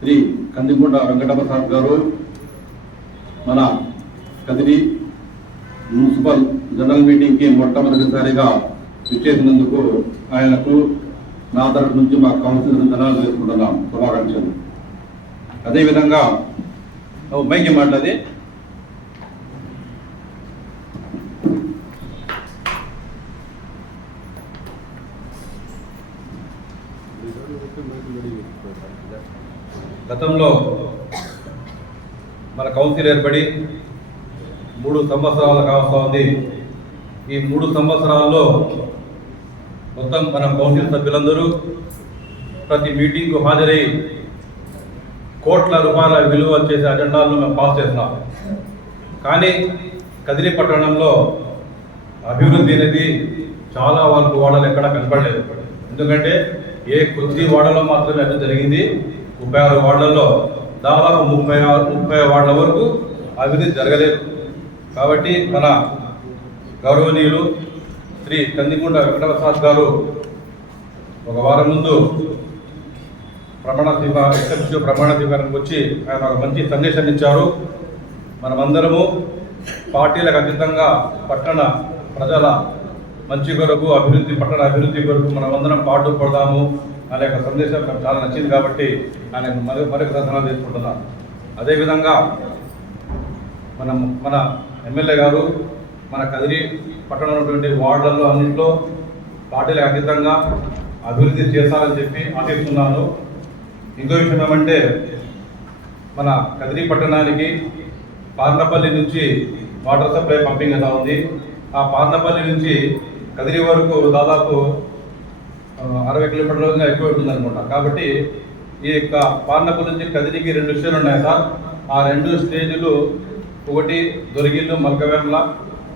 శ్రీ కందికొండ వెంకటప్రసాద్ గారు మన Kadiri municipal general మీటింగ్కి మొట్టమొదటిసారిగా విచ్చేసినందుకు ఆయనకు నా తరఫు నుంచి మా కౌన్సిల్ ధనాలు చేసుకుంటున్నాం శుభాకాంక్షలు. అదేవిధంగా మైకి మాట్లాడి గతంలో మన కౌన్సిల్ ఏర్పడి మూడు సంవత్సరాలు కావస్తా ఉంది. ఈ మూడు సంవత్సరాల్లో మొత్తం మన కౌన్సిల్ సభ్యులందరూ ప్రతి మీటింగ్కు హాజరై కోట్ల రూపాయల విలువ చేసే అజెండాలను మేము పాస్ చేస్తున్నాం. కానీ కదిరి పట్టణంలో అభివృద్ధి అనేది చాలా వరకు వాడలు ఎక్కడ కనపడలేదు. ఎందుకంటే ఏ కొద్ది వాడలో మాత్రమే అది జరిగింది. ముప్పై ఆరు వార్డులలో దాదాపు ముప్పై ఆరు ముప్పై వార్డుల వరకు అభివృద్ధి జరగలేదు. కాబట్టి మన గౌరవనీయులు శ్రీ కందికొండ వెంకటప్రసాద్ గారు ఒక వారం ముందు ప్రమాణ స్వీకారం ప్రమాణ స్వీకారానికి వచ్చి ఆయన ఒక మంచి సందేశాన్ని ఇచ్చారు. మనమందరము పార్టీలకు అతీతంగా పట్టణ ప్రజల మంచి కొరకు అభివృద్ధి పట్టణ అభివృద్ధి కొరకు మనమందరం పాటు పడదాము అనే యొక్క సందేశం నాకు చాలా నచ్చింది కాబట్టి ఆయన మరి మరొక ధనాలు తీసుకుంటున్నాను అదేవిధంగా మనం మన ఎమ్మెల్యే గారు మన కదిరి పట్టణంలో ఉన్నటువంటి వార్డులలో అన్నింటిలో పార్టీలకు అతీతంగా అభివృద్ధి చేస్తారని చెప్పి ఆశిస్తున్నాను. ఇంకో విషయం ఏమంటే మన కదిరి పట్టణానికి పార్నపల్లి నుంచి వాటర్ సప్లై పంపింగ్ ఎలా ఉంది? ఆ పార్నపల్లి నుంచి కదిరి వరకు దాదాపు అరవై కిలోమీటర్లుగా ఎక్కువ ఉంటుంది అనుకుంటా కాబట్టి ఈ యొక్క పార్నపల్లి నుంచి కదిరికి రెండు స్టేజ్లు ఉన్నాయి సార్. ఆ రెండు స్టేజ్లు ఒకటి దొరికిల్లు మల్కవేమల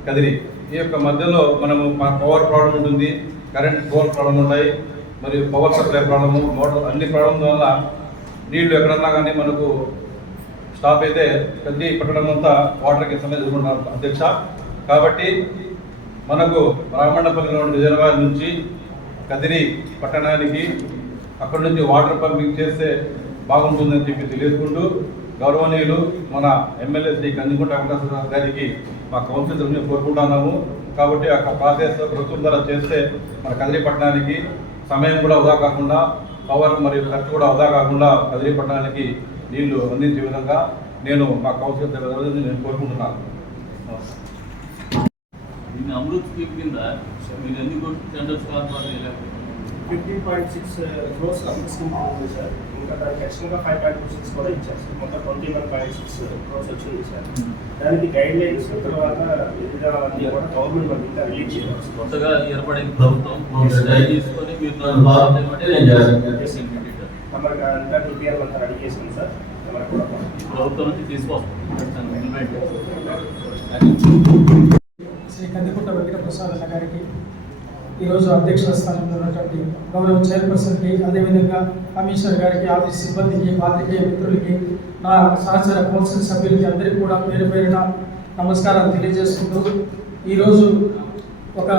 కదిరి. ఈ యొక్క మధ్యలో మనము పవర్ ప్రాబ్లం ఉంటుంది కరెంట్ పవర్ ప్రాబ్లం ఉన్నాయి మరియు పవర్ సప్లై ప్రాబ్లము మోటార్ అన్ని ప్రాబ్లం వల్ల నీళ్ళు ఎక్కడన్నా కానీ మనకు స్టాప్ అయితే ప్రతి పట్టడం అంతా వాటర్కి సమయం ఎదుర్కొంటున్నాం అధ్యక్ష. కాబట్టి మనకు బ్రాహ్మణపల్లిలో ఉన్న నుంచి కదిరి పట్టణానికి అక్కడి నుంచి వాటర్ పంపింగ్ చేస్తే బాగుంటుందని చెప్పి తెలియజేసుకుంటూ గౌరవనీయులు మన ఎమ్మెల్యే శ్రీ కందికుంట వెంకటేశ్వర గారికి మా కౌన్సిల్ తరఫున కోరుకుంటున్నాము. కాబట్టి ఆ ప్రాసెస్ ప్రభుత్వం ద్వారా చేస్తే మన కదిరి పట్టణానికి సమయం కూడా వృధా కాకుండా పవర్ మరియు ఖర్చు కూడా వృధా కాకుండా కదిరి పట్టణానికి నీళ్ళు అందించే విధంగా నేను మా కౌన్సిల్ నేను కోరుకుంటున్నాను. అమృత్ స్కీమ్ కింద మీరు ఎందుకు టెండర్స్ కావాలి fifteen point six crores scheme ఉంది సార్. ఇంకా దానికి ఎక్స్ట్రా ఫైవ్ పాయింట్ సిక్స్ కూడా ఇచ్చారు సార్. మొత్తం twenty one point six crores వచ్చింది సార్. దానికి గైడ్ లైన్స్ తర్వాత కూడా గవర్నమెంట్ మనకి ఇంకా రిలీజ్ చేయాలి కొత్తగా ఏర్పడిన ప్రభుత్వం. తీసుకొని మీరు మనకి అంతా డిపిఆర్ అంతా రెడీ చేసింది సార్. ప్రభుత్వం నుంచి తీసుకొస్తాం. ఇంప్లిమెంట్ శ్రీ కందికుంట వెంకటప్రసాద్ అన్న గారికి ఈరోజు అధ్యక్షుల స్థానంలో ఉన్నటువంటి గౌరవ చైర్పర్సన్కి అదేవిధంగా కమిషనర్ గారికి ఆఫీస్ సిబ్బందికి పాత్రికేయ మిత్రులకి నా సహచర కౌన్సిల్ సభ్యులకి అందరికీ కూడా పేరు పేరున నమస్కారాలు తెలియజేసుకుంటూ ఈరోజు ఒక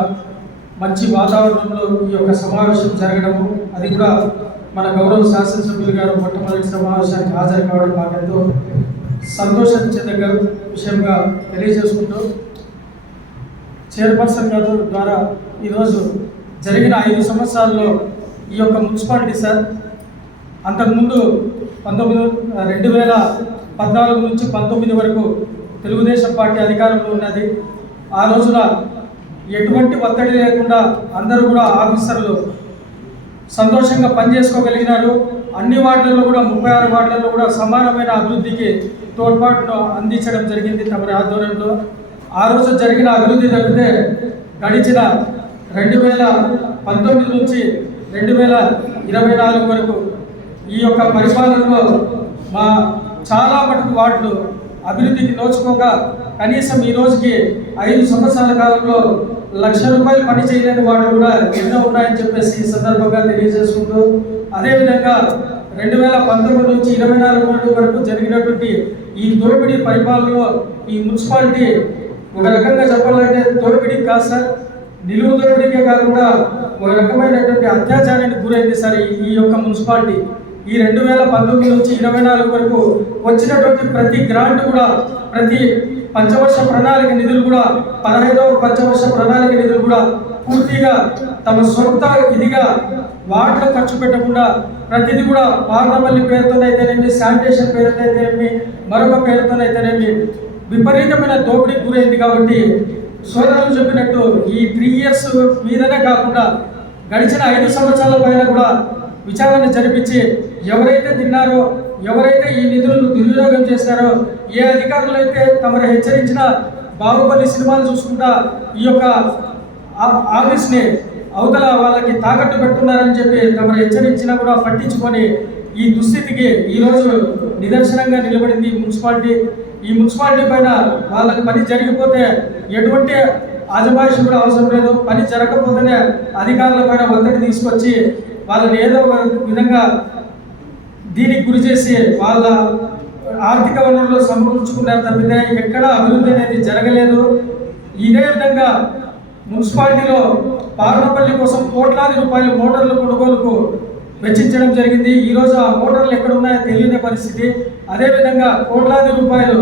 మంచి వాతావరణంలో ఈ యొక్క సమావేశం జరగడము అది కూడా మన గౌరవ శాసనసభ్యులు గారు మొట్టమొదటి సమావేశానికి హాజరు కావడం మాకెంతో సంతోషించదగ్గ విషయంగా తెలియజేసుకుంటూ చైర్పర్సన్ గారు ద్వారా ఈరోజు జరిగిన ఐదు సంవత్సరాల్లో ఈ యొక్క మున్సిపాలిటీ సార్ అంతకుముందు పంతొమ్మిది రెండు వేల పద్నాలుగు నుంచి పంతొమ్మిది వరకు తెలుగుదేశం పార్టీ అధికారంలో ఉన్నది. ఆ రోజున ఎటువంటి ఒత్తిడి లేకుండా అందరూ కూడా ఆఫీసర్లు సంతోషంగా పనిచేసుకోగలిగినారు. అన్ని వార్డులలో కూడా ముప్పై ఆరు వార్డులలో కూడా సమానమైన అభివృద్ధికి తోడ్పాటును అందించడం జరిగింది తమరి ఆధ్వర్యంలో. ఆ రోజు జరిగిన అభివృద్ధి తప్పితే గడిచిన రెండు వేల పంతొమ్మిది నుంచి రెండు వేల ఇరవై నాలుగు వరకు ఈ యొక్క పరిపాలనలో మా చాలా మటుకు వార్డులు అభివృద్ధికి నోచుకోగా కనీసం ఈ రోజుకి ఐదు సంవత్సరాల కాలంలో లక్ష రూపాయలు పని చేయలేని వాళ్ళు కూడా ఎన్నో ఉన్నాయని చెప్పేసి ఈ సందర్భంగా తెలియజేసుకుంటూ అదేవిధంగా రెండు వేల పంతొమ్మిది నుంచి ఇరవై నాలుగు వరకు జరిగినటువంటి ఈ దోపిడీ పరిపాలనలో ఈ మున్సిపాలిటీ ఒక రకంగా చెప్పాలంటే దోపిడీ కాదు సార్. నిలువు దోపిడీకే కాకుండా ఒక రకమైనటువంటి అత్యాచారానికి గురైంది సార్ ఈ- యొక్క మున్సిపాలిటీ. ఈ రెండు వేల పంతొమ్మిది నుంచి ఇరవై నాలుగు వరకు వచ్చినటువంటి ప్రతి గ్రాంట్ కూడా ప్రతి పంచవర్ష ప్రణాళిక నిధులు కూడా పదహైదవ పంచవర్ష ప్రణాళిక నిధులు కూడా పూర్తిగా తమ సొంత ఇదిగా వాటిలో ఖర్చు పెట్టకుండా ప్రతిదీ కూడా పార్లమల్లి పేరుతోనైతేనేమి శానిటేషన్ పేరుతోనైతేనేమి మరొక పేరుతోనైతేనేమి విపరీతమైన దోపిడీ గురైంది కాబట్టి సోదరులు చెప్పినట్టు ఈ త్రీ ఇయర్స్ మీదనే కాకుండా గడిచిన ఐదు సంవత్సరాల పైన కూడా విచారణ జరిపించి ఎవరైతే తిన్నారో ఎవరైతే ఈ నిధులను దుర్వినియోగం చేశారో ఏ అధికారులు అయితే తమరు హెచ్చరించిన బాహుబలి సినిమాలు చూసుకుంటా ఈ యొక్క ఆఫీస్ని అవతల వాళ్ళకి తాకట్టు పెడుతున్నారని చెప్పి తమరు హెచ్చరించినా కూడా పట్టించుకొని ఈ దుస్థితికి ఈరోజు నిదర్శనంగా నిలబడింది మున్సిపాలిటీ ఈ మున్సిపాలిటీ పైన వాళ్ళకి పని జరిగిపోతే ఎటువంటి ఆజమాయిషి కూడా అవసరం లేదు. పని జరగకపోతేనే అధికారుల పైన ఒత్తిడి తీసుకొచ్చి వాళ్ళని ఏదో విధంగా దీనికి గురి చేసి వాళ్ళ ఆర్థిక వనరులు సమకూర్చుకున్నారు తప్పితే ఎక్కడ అభివృద్ధి అనేది జరగలేదు. ఇదే విధంగా మున్సిపాలిటీలో పార్లపల్లి కోసం కోట్లాది రూపాయల మోటార్లు కొనుగోలు వెచ్చించడం జరిగింది. ఈరోజు ఆ మోటార్లు ఎక్కడ ఉన్నాయో తెలియని పరిస్థితి. అదేవిధంగా కోట్లాది రూపాయలు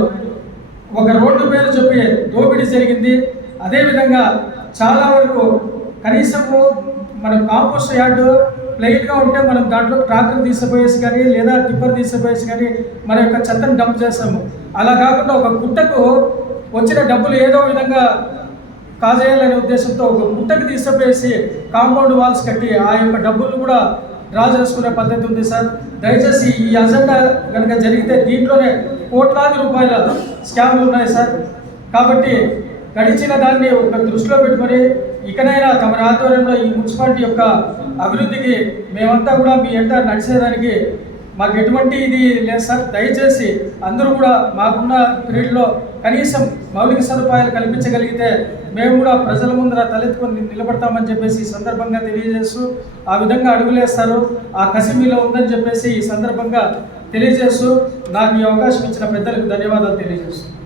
ఒక రోడ్డు పేరు చెప్పి దోపిడీ జరిగింది. అదేవిధంగా చాలా వరకు కనీసము మనం కాంపోస్ట్ యార్డు ప్లెయిన్గా ఉంటే మనం దాంట్లో ట్రాక్టర్ తీసుకుపోయేసి కానీ లేదా టిప్పర్ తీసుకుపోయేసి కానీ మన యొక్క చెత్తను డంప్ చేస్తాము. అలా కాకుండా ఒక గుట్టకు వచ్చిన డబ్బులు ఏదో విధంగా కాజేయాలనే ఉద్దేశంతో ఒక గుట్టకు తీసుకుపోయేసి కాంపౌండ్ వాల్స్ కట్టి ఆ యొక్క డబ్బులు కూడా డ్రా చేసుకునే పద్ధతి ఉంది సార్. దయచేసి ఈ అజెండా కనుక జరిగితే దీంట్లోనే కోట్లాది రూపాయల స్కామ్లు ఉన్నాయి సార్. కాబట్టి గడిచిన దాన్ని ఒక దృష్టిలో పెట్టుకొని ఇకనైనా తమ ఆధ్వర్యంలో ఈ మున్సిపాలిటీ యొక్క అభివృద్ధికి మేమంతా కూడా మీ ఎంట నడిచేదానికి మాకు ఎటువంటి ఇది లేదు సార్. దయచేసి అందరూ కూడా మాకున్న పీరియడ్లో కనీసం మౌలిక సదుపాయాలు కల్పించగలిగితే మేము కూడా ప్రజల ముందర తలెత్తుకొని నిలబడతామని చెప్పేసి ఈ సందర్భంగా తెలియజేస్తూ ఆ విధంగా అడుగులేస్తారు ఆ కసి మీలో ఉందని చెప్పేసి ఈ సందర్భంగా తెలియజేస్తూ నాకు ఈ అవకాశం ఇచ్చిన పెద్దలకు ధన్యవాదాలు తెలియజేస్తున్నాను